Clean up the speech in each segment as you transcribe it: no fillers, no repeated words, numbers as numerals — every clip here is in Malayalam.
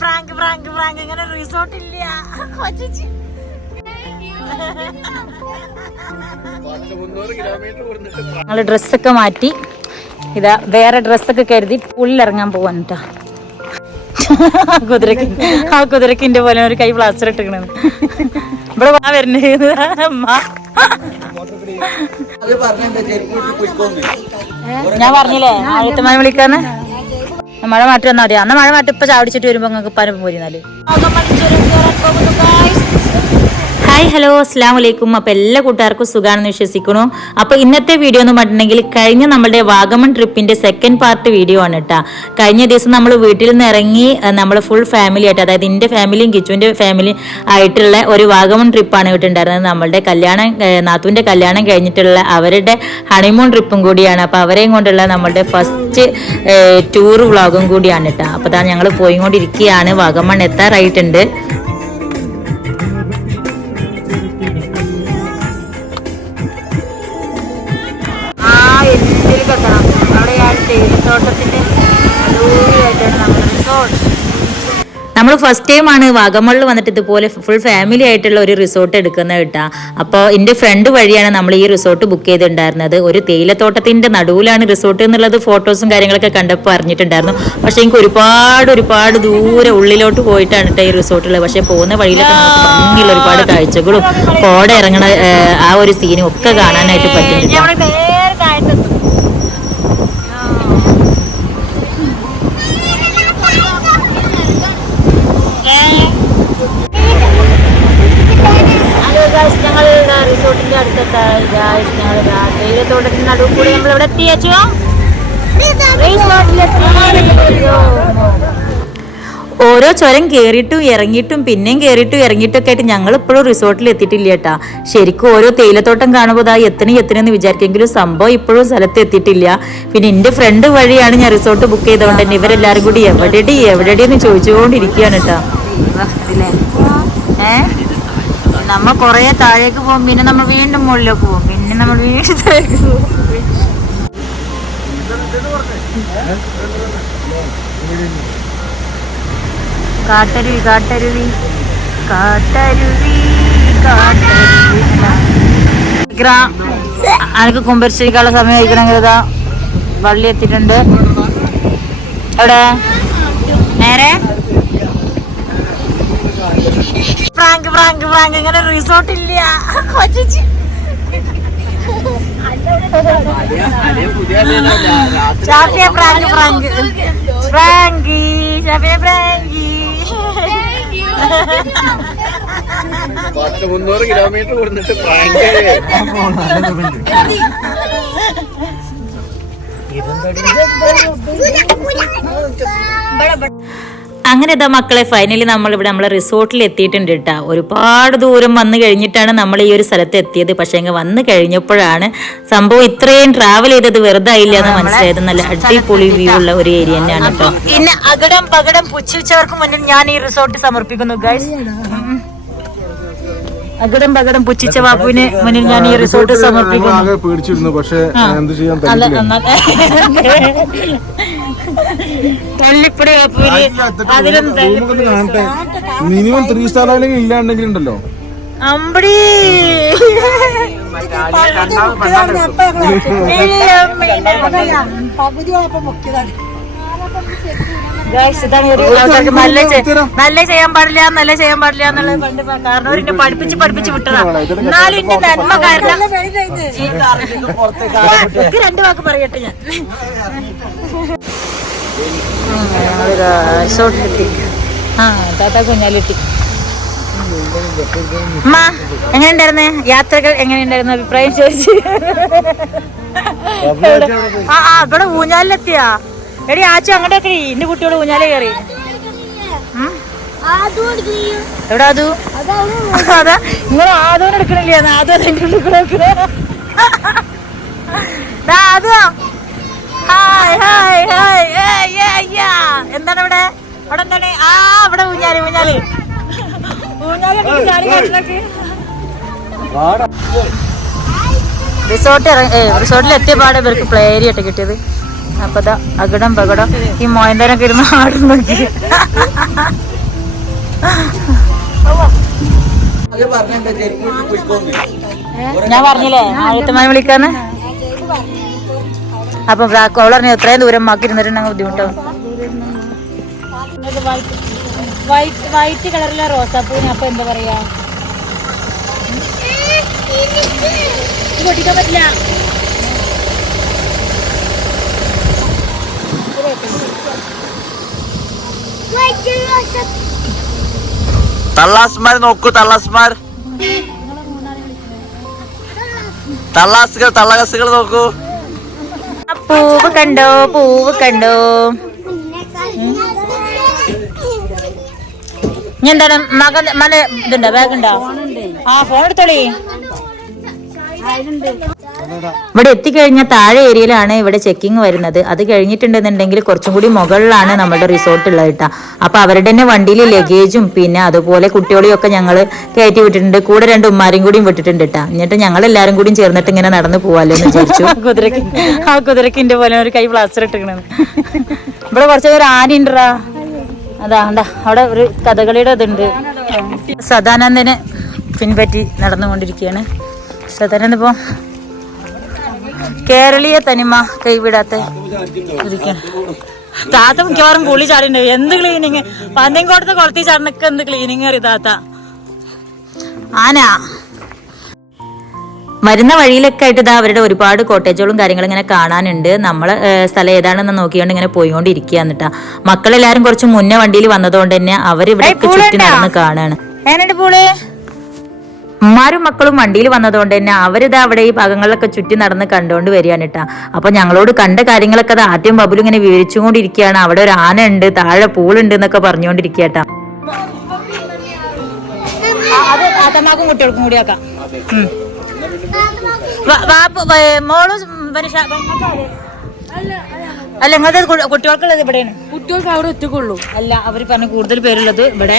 ഫ്രാങ്ക് ഫ്രാങ്ക് ഫ്രാങ്ക് ഇങ്ങനെ റിസോർട്ട് ഇല്ല. ഞങ്ങള് ഡ്രസ്സൊക്കെ മാറ്റി ഇതാ വേറെ ഡ്രസ്സൊക്കെ കരുതി ഉള്ളിലിറങ്ങാൻ പോവാൻ കേട്ടോ. ആ കുതിരക്കിന്റെ പോലെ ഒരു കൈ പ്ലാസ്റ്റർ ഇട്ടിക്കണെന്ന് ഇവിടെ വാ വരുന്നത് അമ്മ. ഞാൻ പറഞ്ഞില്ലേ ആദ്യത്തെ വിളിക്കാന്ന്. മഴ മാറ്റി വന്നാൽ മതി. അന്ന് മഴ മാറ്റി ഇപ്പൊ ചാടിച്ചിട്ട് വരുമ്പോ നിങ്ങൾക്ക് പരം പോരുന്നാല്. ഹായ് ഹലോ അസ്സലാമു അലൈക്കും. അപ്പോൾ എല്ലാ കൂട്ടുകാർക്കും സുഖമാണെന്ന് വിശ്വസിക്കുന്നു. അപ്പോൾ ഇന്നത്തെ വീഡിയോ എന്ന് പറഞ്ഞിട്ടുണ്ടെങ്കിൽ കഴിഞ്ഞ നമ്മുടെ വാഗമൺ ട്രിപ്പിന്റെ സെക്കൻഡ് പാർട്ട് വീഡിയോ ആണ് കേട്ടോ. കഴിഞ്ഞ ദിവസം നമ്മൾ വീട്ടിൽ നിന്ന് ഇറങ്ങി നമ്മൾ ഫുൾ ഫാമിലി ആയിട്ട്, അതായത് എൻ്റെ ഫാമിലിയും കിച്ചുവിൻ്റെ ഫാമിലി ആയിട്ടുള്ള ഒരു വാഗമൺ ട്രിപ്പാണ് വിട്ടുണ്ടായിരുന്നത്. നമ്മളുടെ കല്യാണം നാത്തുവിൻ്റെ കല്യാണം കഴിഞ്ഞിട്ടുള്ള അവരുടെ ഹണിമൂൺ ട്രിപ്പും കൂടിയാണ്. അപ്പോൾ അവരെയും കൊണ്ടുള്ള നമ്മളുടെ ഫസ്റ്റ് ടൂർ വ്ളോഗും കൂടിയാണ് കേട്ടോ. അപ്പോൾ അതാണ് ഞങ്ങൾ പോയിക്കൊണ്ടിരിക്കുകയാണ്. വാഗമൺ എത്താറായിട്ടുണ്ട്. നമ്മൾ ഫസ്റ്റ് ടൈമാണ് വാഗമണിൽ വന്നിട്ട് ഇതുപോലെ ഫുൾ ഫാമിലി ആയിട്ടുള്ള ഒരു റിസോർട്ട് എടുക്കുന്നത് കേട്ടാ. അപ്പോൾ എൻ്റെ ഫ്രണ്ട് വഴിയാണ് നമ്മൾ ഈ റിസോർട്ട് ബുക്ക് ചെയ്തിട്ടുണ്ടായിരുന്നത്. ഒരു തേയിലത്തോട്ടത്തിന്റെ നടുവിലാണ് റിസോർട്ട് എന്നുള്ളത് ഫോട്ടോസും കാര്യങ്ങളൊക്കെ കണ്ടപ്പോൾ അറിഞ്ഞിട്ടുണ്ടായിരുന്നു. പക്ഷെ എനിക്ക് ഒരുപാട് ദൂരെ ഉള്ളിലോട്ട് പോയിട്ടാണ് കേട്ടോ ഈ റിസോർട്ടുള്ളത്. പക്ഷെ പോകുന്ന വഴിയിലൊക്കെ നമുക്ക് ഭംഗിയുള്ള ഒരുപാട് കാഴ്ചകളും കോട ഇറങ്ങണ ആ ഒരു സീനും ഒക്കെ കാണാനായിട്ട് പറ്റുന്നുണ്ട്. ഞങ്ങൾ റിസോർട്ടിന്റെ അടുത്തെത്തായി. ഞങ്ങൾ തേയിലത്തോട്ടത്തിന്റെ നടുവ് കൂടി നമ്മൾ ഇവിടെ എത്തിയച്ചോ. ഓരോ ചുരം കയറിയിട്ടും ഇറങ്ങിയിട്ടും പിന്നെയും കയറിയിട്ടും ഇറങ്ങിയിട്ടും ഒക്കെ ആയിട്ട് ഞങ്ങൾ ഇപ്പോഴും റിസോർട്ടിൽ എത്തിയിട്ടില്ല കേട്ടാ. ശരിക്കും ഓരോ തേയിലത്തോട്ടം കാണുമ്പോൾ ഇതാ എത്തണെന്ന് വിചാരിക്കെങ്കിലും സംഭവം ഇപ്പോഴും സ്ഥലത്ത് എത്തിയിട്ടില്ല. പിന്നെ എൻ്റെ ഫ്രണ്ട് വഴിയാണ് ഞാൻ റിസോർട്ട് ബുക്ക് ചെയ്തുകൊണ്ട് തന്നെ ഇവരെല്ലാവരും കൂടി എവിടെയെന്ന് ചോദിച്ചുകൊണ്ടിരിക്കുകയാണ് കേട്ടോ. നമ്മൾ കൊറേ താഴേക്ക് പോകും, പിന്നെ നമ്മൾ വീണ്ടും മുകളിലേക്ക് പോകും, പിന്നെ നമ്മൾ വീണ്ടും താഴേക്ക് പോകും. കാട്ടരുവി കാട്ടരുവി കാട്ടരുവി കാട്ടരുവി. എനിക്ക് കുമ്പരിച്ചിരിക്കാനുള്ള സമയം കഴിക്കണമെങ്കിൽ ഇതാ വള്ളി എത്തിയിട്ടുണ്ട്. എവിടെ നേരെ ഫ്രാങ്ക് ഫ്രാങ്ക് ഫ്രാങ്ക് ഇങ്ങനെ റിസോർട്ട് ഇല്ല. ഷാഫിയ ഫ്രാങ്ക് ഫ്രാങ്ക് ഫ്രാങ്കി ഷാഫിയ ഫ്രാങ്കി 300 കിലോമീറ്റർ കൊടുത്തിട്ട് ഫ്രാങ്ക്. അങ്ങനെ ഇതാ മക്കളെ ഫൈനലി നമ്മളിവിടെ നമ്മളെ റിസോർട്ടിൽ എത്തിയിട്ടുണ്ട് കേട്ടോ. ഒരുപാട് ദൂരം വന്നു കഴിഞ്ഞിട്ടാണ് നമ്മൾ ഈ ഒരു സ്ഥലത്ത് എത്തിയത്. പക്ഷേ ഇങ്ങനെ വന്നു കഴിഞ്ഞപ്പോഴാണ് സംഭവം ഇത്രയും ട്രാവൽ ചെയ്തത് വെറുതെ ആയില്ല എന്ന് മനസ്സിലായത്. നല്ല അടിപൊളി വ്യൂ ഉള്ള ഒരു ഏരിയ തന്നെയാണ് കേട്ടോ. പിന്നെ അകടം പകടം പുച്ഛിച്ചവർക്ക് മുന്നിൽ ഞാൻ ഈ റിസോർട്ട് സമർപ്പിക്കുന്നു ഗൈസ്. അകടം പകടം പുച്ഛിച്ച ബാബുവിന് മുന്നിൽ ഞാൻ ഈ റിസോർട്ട് സമർപ്പിക്കുന്നു. പേടിച്ചിരുന്നു, പക്ഷേ എന്ത് ചെയ്യാൻ മിനിമം 3 സ്റ്റാർ ആണെങ്കിൽ ഇല്ലാണ്ടെങ്കിലും ഉണ്ടല്ലോ. അമ്പടി നല്ല ചെയ്യാൻ പാടില്ല എന്നുള്ളത് പണ്ട് കാരണവരെന്നെ പഠിപ്പിച്ച് വിട്ടതാ. എന്നാലും എന്റെ നന്മ കാരണം 2 വാക്ക് പറയട്ടെ ഞാൻ. റിസോർട്ടിലെത്തി. താത്ത കുഞ്ഞാലെത്തി. അമ്മ എങ്ങനെയുണ്ടായിരുന്നു യാത്രകൾ? എങ്ങനെയുണ്ടായിരുന്നു അഭിപ്രായം ചോദിച്ചു. ഇവിടെ ഊഞ്ഞാലിലെത്തിയാ എടി ആച്ചു അങ്ങോട്ടൊക്കെ എന്റെ കുട്ടിയോട് ഊഞ്ഞാല് കയറി. എവിടെ ആദു? അതാ നിങ്ങൾ ആദൂനെ എടുക്കണില്ലേ? ആദു ആദു ഹായ് ഹായ് ഹായ്. എന്താണ് ഇവിടെ? അവിടെ എന്താണ്? ഇവിടെ ഊഞ്ഞാല് റിസോർട്ടിൽ എത്തിയ പാടെ ഇവർക്ക് പ്ലേ ഏരിയ ആയിട്ട് കിട്ടിയത്. അപ്പൊ അകടം പകടം ഈ മോയന്തരൊക്കെ ഇരുന്ന് ആടും നോക്കി. ഞാൻ പറഞ്ഞില്ലേ ആദ്യത്തെ വിളിക്കാന്ന്. അപ്പൊ അവൾ പറഞ്ഞു എത്രയും ദൂരം മാക്കി ഇരുന്നിട്ടുണ്ടെങ്കിൽ ബുദ്ധിമുട്ടാവും. വൈറ്റ് കളറിലെ റോസാപ്പൂവിന് അപ്പൊ എന്താ പറയാ? പൊട്ടിക്കാൻ പറ്റില്ല. തള്ളാസ്മാർ നോക്കൂ, തള്ളാസ്മാർ, തള്ളാസുകൾ, തള്ളകസുകൾ നോക്കൂ. പൂവ് കണ്ടോ, പൂവ് കണ്ടോ. ഇനി എന്താണ് മകൻ ഇതുണ്ടോ, ബാഗ് ഉണ്ടോ? ആ ഫോൺ എടുത്തോളി. ഇവിടെ എത്തിക്കഴിഞ്ഞാൽ താഴെ ഏരിയയിലാണ് ഇവിടെ ചെക്കിങ് വരുന്നത്. അത് കഴിഞ്ഞിട്ടുണ്ടെന്നുണ്ടെങ്കിൽ കുറച്ചും കൂടി മുകളിലാണ് നമ്മുടെ റിസോർട്ട് ഉള്ളത് കേട്ടാ. അപ്പൊ അവരുടെ തന്നെ വണ്ടിയിൽ ലഗേജും പിന്നെ അതുപോലെ കുട്ടികളെയും ഒക്കെ ഞങ്ങൾ കയറ്റി വിട്ടിട്ടുണ്ട്. കൂടെ 2 ഉമ്മാരും കൂടിയും വിട്ടിട്ടുണ്ട് കേട്ടാ. എന്നിട്ട് ഞങ്ങൾ എല്ലാരും കൂടിയും ചേർന്നിട്ട് ഇങ്ങനെ നടന്നു പോവാല്ലോ എന്ന് വിചാരിച്ചു. കുതിരക്കിന്റെ പോലെ ഒരു കൈ പ്ലാസ്റ്റർ ഇട്ടിക്കണെന്ന്. ഇവിടെ കുറച്ച് ഒരു ആനയുണ്ടാ, അതാണ്ടാ അവിടെ ഒരു കഥകളിയുടെ ഇതുണ്ട്. സദാനന്ദനെ പിൻപറ്റി നടന്നുകൊണ്ടിരിക്കുകയാണ്. സദാനന്ദ ഇപ്പോ കേരളീയ തനിമ കൈവിടാത്ത ഇരിക്കാണ്. താത്ത മിക്കവാറും പുളി ചാടിണ്ട്. എന്ത് ക്ലീനിങ്, പന്തയംകോട്ടത്തെ കുളത്തി ചാടിനൊക്കെ എന്ത് ക്ലീനിങ് അറിയ താത്ത. ആന വരുന്ന വഴിയിലൊക്കെ ആയിട്ട് ഇതാ അവരുടെ ഒരുപാട് കോട്ടേജുകളും കാര്യങ്ങളും ഇങ്ങനെ കാണാനുണ്ട്. നമ്മളെ സ്ഥലം ഏതാണെന്ന് നോക്കിയോണ്ട് ഇങ്ങനെ പോയിക്കൊണ്ടിരിക്കുക. എന്നിട്ടാ മക്കളെല്ലാരും കുറച്ച് മുന്നേ വണ്ടിയിൽ വന്നതുകൊണ്ട് തന്നെ അവരിവിടെ ചുറ്റി നടന്ന് കാണാണ്. ഉമ്മാരും മക്കളും വണ്ടിയിൽ വന്നതുകൊണ്ട് തന്നെ അവരിതാ അവിടെ ഈ ഭാഗങ്ങളിലൊക്കെ ചുറ്റി നടന്ന് കണ്ടുകൊണ്ട് വരികയാണ് കേട്ടാ. അപ്പൊ ഞങ്ങളോട് കണ്ട കാര്യങ്ങളൊക്കെ അത് ആദ്യം ബബുലും ഇങ്ങനെ വിവരിച്ചുകൊണ്ടിരിക്കുകയാണ്. അവിടെ ഒരു ആന ഉണ്ട്, താഴെ പൂളുണ്ട് എന്നൊക്കെ പറഞ്ഞുകൊണ്ടിരിക്കട്ടാ. അത് ആത്തമാക്കും കുട്ടികൾക്കും കൂടി ആക്കാം. അല്ല ഇങ്ങനത്തെ കുട്ടികൾക്കുള്ളത് ഇവിടെയാണ്. കുട്ടികൾക്ക് അവിടെ ഒറ്റക്കുള്ളൂ. അല്ല അവര് പറഞ്ഞ കൂടുതൽ പേരുള്ളത് ഇവിടെ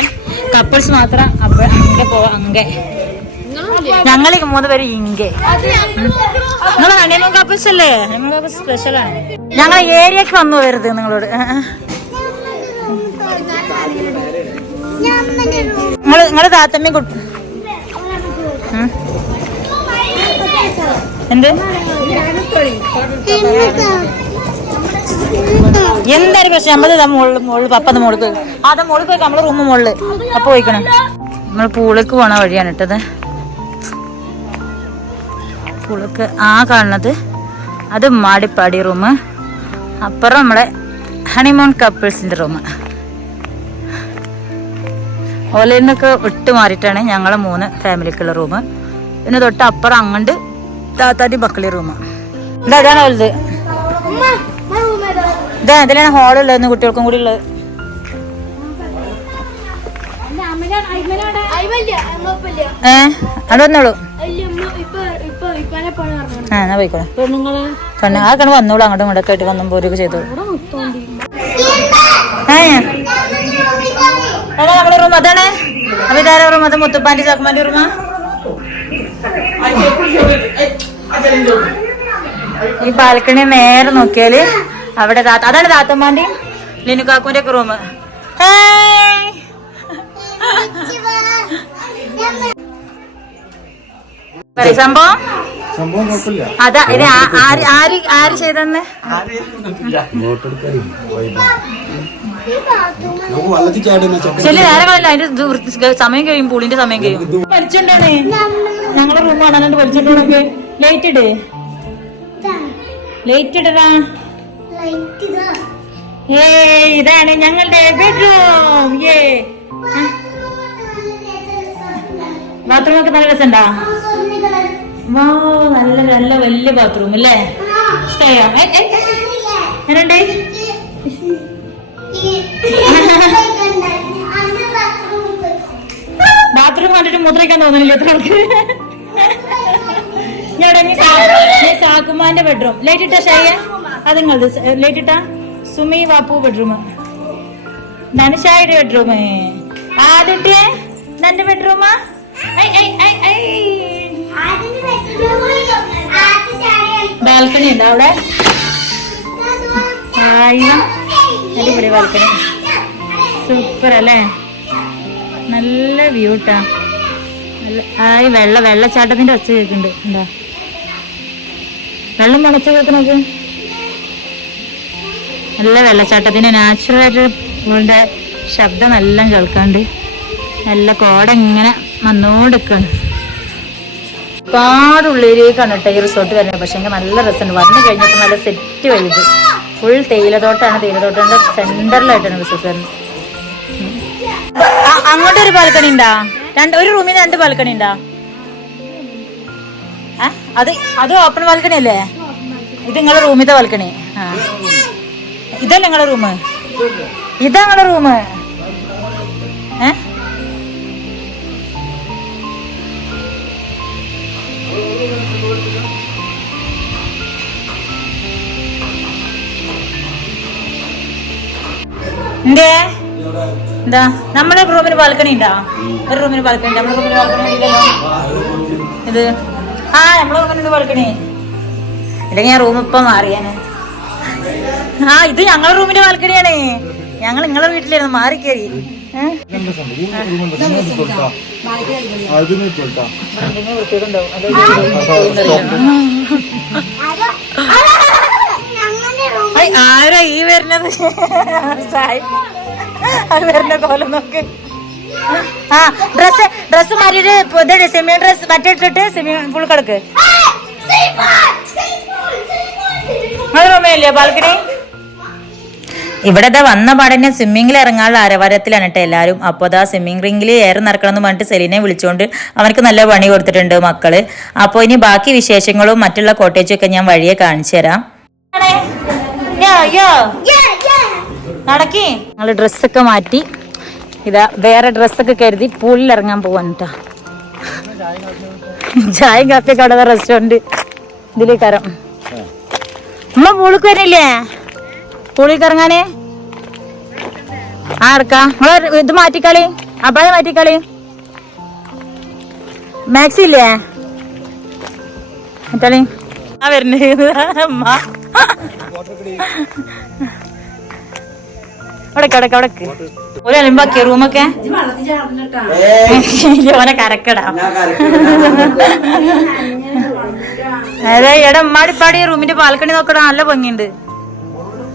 കപ്പിൾസ് മാത്രം. അങ്ങെ പോവാ, അങ്ങെ ഞങ്ങൾ 3 പേര് ഇங்கே. നിങ്ങൾ ഹണിമൂൺ കപ്പിൾസ് അല്ലേ? ഹണിമൂൺ കപ്പിൾസ് സ്പെഷ്യലാണ്. ഞങ്ങൾ ഏരിയക്ക് വന്നു വരുത് നിങ്ങളോട്. നിങ്ങള് താത്തമ്മയും കുട്ടി എന്ത് എന്തായാലും പ്രശ്നം. നമ്മള് പപ്പത് മോളിൽ പോയി, അതെ മോളിൽ പോയി നമ്മള് റൂം മുകളില് അപ്പൊ പോയിക്കണം. നമ്മള് പൂളിലേക്ക് പോണ വഴിയാണ് ഇട്ടത്. പൂളിക്ക് ആ കാണുന്നത് അത് മാടിപ്പാടി റൂം, അപ്പുറം നമ്മളെ ഹണിമൂൺ കപ്പിൾസിന്റെ റൂം. ഓലയിൽ നിന്നൊക്കെ വിട്ട് മാറിയിട്ടാണ് ഞങ്ങളെ 3 ഫാമിലിക്കുള്ള റൂം. പിന്നെ തൊട്ട് അപ്പുറം അങ്ങോട്ട് താത്താന്റെ മക്കളി റൂം. ഇതാണ് വലുത്. ഇതിലാണ് ഹാളുള്ളത്, കുട്ടികൾക്കും കൂടി ഉള്ളത്. അവിടെ വന്നോളൂ. എന്നാ പോയിക്കോളെ. ആ കണ്ണ് വന്നോളൂ. അങ്ങോട്ടും ഇങ്ങോട്ടൊക്കെ ആയിട്ട് വന്നും പോരൊക്കെ ചെയ്തോളൂ. നമ്മുടെ റൂം അതാണ്. അപ്പൊ ഇതാര റൂം? അത് മുത്തുപ്പാന്റെ ചാക്കുമാന്റെ റൂമാ. ഈ ബാൽക്കണി നേരെ നോക്കിയാല് അവിടെ അതാണ് താത്തമ്മാന്റെയും ലിനുകാക്കുവിന്റെ ഒക്കെ റൂം. സംഭവം കുഴപ്പമില്ല. അതാ ഇത് ആര് ചെയ്തെന്ന് ശരി. നേരങ്ങളല്ല, അതിന്റെ സമയം കഴിയും, പൂളിന്റെ സമയം കഴിയും. വലിച്ചിട്ടാണ് ഞങ്ങളെ റൂം കാണാനുണ്ട്. വലിച്ചിട്ടൊക്കെ ലൈറ്റ് ഇട്, ലൈറ്റ് ഇടടാ. ഏ ഇതാണ് ഞങ്ങളുടെ ബെഡ്റൂം. ഏ ബാത്റൂമൊക്കെ നല്ല രസമുണ്ടാ? വാ, നല്ല നല്ല വലിയ ബാത്റൂം അല്ലേ? ഇഷ്ടയോ? എന്നുണ്ട് ബാത്റൂം കണ്ടിട്ട് മുദ്രയ്ക്കാൻ തോന്നുന്നില്ല എത്ര ആൾക്ക്. സാക്കുമാന്റെ ബെഡ്റൂം ലൈറ്റ് ഇട്ട ഷായ, അത് നിങ്ങളത് ലൈറ്റ് ഇട്ട സുമി വാപ്പു ബെഡ്റൂം. ഇതാണ് ഷായുടെ ബെഡ്റൂം. ആദ്യത്തെ എന്റെ ബെഡ്റൂമാ. ബാൽക്കണി ഉണ്ട് അവിടെ. അടിപൊളി ബാൽക്കണി, സൂപ്പർ അല്ലേ, നല്ല വ്യൂ ട്ടാ. നല്ല വെള്ളച്ചാട്ടത്തിന്റെ ഒച്ച കേൾക്കുന്നുണ്ട്. എന്താ വെള്ളം തിളച്ച കേൾക്കണത്? നല്ല വെള്ളച്ചാട്ടത്തിന്റെ നാച്ചുറലായിട്ട് ഇതിന്റെ ശബ്ദം എല്ലാം കേൾക്കാണ്ട്. നല്ല കോട ഇങ്ങനെ വന്നോണ്ടിരിക്കാണ്. ഒരുപാട് ഉള്ളിലേക്കാണ് കേട്ടോ ഈ റിസോർട്ട് വരുന്നത്. പക്ഷെ എനിക്ക് നല്ല രസമുണ്ട്. വന്നു കഴിഞ്ഞപ്പോൾ നല്ല സെറ്റ് വൈബ്. ഫുൾ തേയിലത്തോട്ടാണ്. തേയിലത്തോട്ടന്റെ സെന്ററിലായിട്ടാണ് റിസോർട്ട് വരുന്നത്. അങ്ങോട്ടൊരു ബാൽക്കണി ഉണ്ടാ? ഒരു റൂമിന് 2 ബാൽക്കണി ഉണ്ടാ? അത് ഓപ്പൺ ബാൽക്കണി അല്ലേ? ഇത് നിങ്ങളെ റൂമിത്തെ ബാൽക്കണി. ഇതല്ലേ നിങ്ങളെ റൂമ്? ഇതാ നിങ്ങളെ റൂമ്? എന്താ നമ്മുടെ റൂമിന് ബാൽക്കണി ഉണ്ടാ? ഒരു റൂമിന് ബാൽക്കണി? നമ്മുടെ റൂമിന് ബാൽക്കണി ഇല്ലല്ലോ. ഇത് നമ്മളെ റൂമിനുണ്ട് ബാൽക്കണി. ഇല്ലെങ്കിൽ ഞാൻ റൂം ഇപ്പൊ മാറിയാന്. ഇത് ഞങ്ങളുടെ റൂമിന്റെ ബാൽക്കണിയാണ്. ഞങ്ങൾ നിങ്ങളെ വീട്ടിലായിരുന്നു, മാറിക്കേറി. ആരാ ഈ വരുന്നത്? വരുന്ന കോലം നോക്ക്. ഡ്രസ് മാറ്റിട്ട് സെമി ഡ്രസ് മറ്റിട്ടിട്ട് സ്വിമ്മിംഗ് പൂൾ കിടക്ക്. റൂമല്ലേ ബാൽക്കണി? ഇവിടെ വന്ന പാടന്നെ സ്വിമ്മിങ്ങിൽ ഇറങ്ങാനുള്ള ആരവാരത്തിലാണ് കേട്ടോ എല്ലാവരും. അപ്പോൾ സ്വിമ്മിംഗ് റിംഗിൽ എയർ നിറക്കണം എന്ന് പറഞ്ഞിട്ട് സെലീനെ വിളിച്ചുകൊണ്ട് അവർക്ക് നല്ല പണി കൊടുത്തിട്ടുണ്ട് മക്കള്. അപ്പോൾ ഇനി ബാക്കി വിശേഷങ്ങളും മറ്റുള്ള കോട്ടേജും ഒക്കെ ഞാൻ വഴിയെ കാണിച്ചു തരാം. നടക്കി ഞങ്ങൾ ഡ്രസ്സൊക്കെ മാറ്റി ഇതാ വേറെ ഡ്രസ്സൊക്കെ കരുതി പൂളിൽ ഇറങ്ങാൻ പോവാൻ കേട്ടോ. ചായയും കാപ്പിയൊക്കെ അവിടെ റെസ്റ്റോറന്റ് ഇതിലേക്ക് കയറാം. അമ്മ പൂളിക്ക് വരില്ലേ? പൂളിക്ക് ഇറങ്ങാനേ എടുക്കാം. നിങ്ങള് ഇത് മാറ്റിക്കളി, അപ്പായ മാറ്റിക്കളി. മാക്സി ഇല്ലേ മാറ്റാളി? വരുന്നേ അമ്മ. അവിടക്ക് ഒരു അലമ്പാക്കിയ റൂമൊക്കെ ഓനെ കരക്കടാ. അതെ എടാ ഉമ്മാടിപ്പാടി റൂമിന്റെ ബാൽക്കണി നോക്കടാ, നല്ല ഭംഗിയുണ്ട്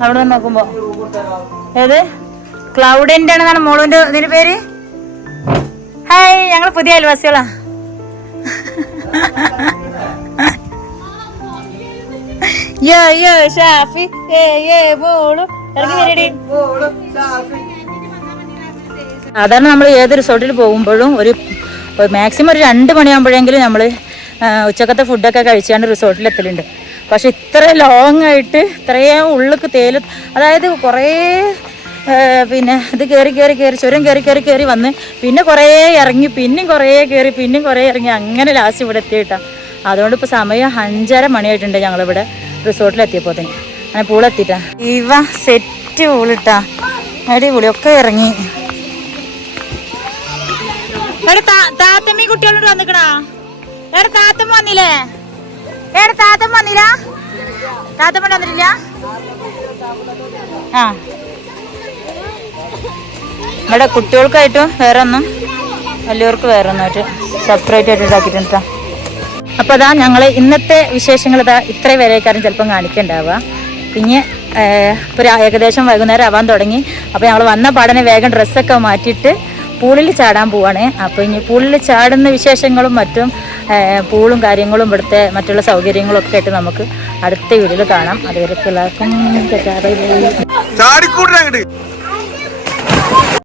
അവിടെ നിന്ന് നോക്കുമ്പോ. ഏത് ക്ലൗഡിന്റെ ആണെന്നാണ് മോളുവിന്റെ ഇതിന്റെ പേര്. ഹായ്, ഞങ്ങള് പുതിയ അയൽവാസികളാ. ഷാഫി മോളു ഇറങ്ങി വരടി. സാധാരണ നമ്മൾ ഏത് റിസോർട്ടിൽ പോകുമ്പോഴും ഒരു മാക്സിമം ഒരു 2 മണിയാകുമ്പോഴെങ്കിലും നമ്മൾ ഉച്ചക്കത്തെ ഫുഡൊക്കെ കഴിച്ചാണ്ട് റിസോർട്ടിൽ എത്തലുണ്ട്. പക്ഷെ ഇത്ര ലോങ് ആയിട്ട് ഇത്രയും ഉള്ളിക്ക് അതായത് കുറേ പിന്നെ ഇത് കയറി ചുരം കയറി വന്ന് പിന്നെ കുറേ ഇറങ്ങി പിന്നെയും കുറേ കയറി പിന്നെയും കുറേ ഇറങ്ങി അങ്ങനെ ലാസ്റ്റ് ഇവിടെ എത്തിയിട്ടാ. അതുകൊണ്ട് ഇപ്പോൾ സമയം 5:30 മണിയായിട്ടുണ്ട് ഞങ്ങളിവിടെ റിസോർട്ടിലെത്തിയപ്പോൾ തന്നെ. അങ്ങനെ പൂളെത്തിട്ടാ. ഇവ സെറ്റ് പൂളിട്ടാ, അടിപൊളി ഒക്കെ ഇറങ്ങി. താത്തമ്മ കുട്ടികളോട് വന്നിക്കണാ? താത്തമ്മ വന്നില്ലേ? താത്തമ്മ വന്നില്ല? താത്തമ്മ വന്നിട്ടില്ല? ഇവിടെ കുട്ടികൾക്കായിട്ടും വേറെ ഒന്നും വലിയവർക്ക് വേറെ ഒന്നായിട്ട് സെപ്പറേറ്റ് ആയിട്ട് ഇതാക്കിയിട്ടുണ്ടാ. അപ്പോൾ അതാ ഞങ്ങൾ ഇന്നത്തെ വിശേഷങ്ങൾ ഇത്ര വരെയൊക്കെ ചിലപ്പം കാണിക്കണ്ടാവുക. പിന്നെ ഇപ്പോൾ ഏകദേശം വൈകുന്നേരം ആവാൻ തുടങ്ങി. അപ്പോൾ ഞങ്ങൾ വന്ന പാടനെ വേഗം ഡ്രസ്സൊക്കെ മാറ്റിയിട്ട് പൂളിൽ ചാടാൻ പോവാണ്. അപ്പോൾ ഇനി പൂളിൽ ചാടുന്ന വിശേഷങ്ങളും മറ്റും പൂളും കാര്യങ്ങളും ഇവിടുത്തെ മറ്റുള്ള സൗകര്യങ്ങളും ഒക്കെ ആയിട്ട് നമുക്ക് അടുത്ത വീഡിയോയിൽ കാണാം. അതുവരെ എല്ലാവർക്കും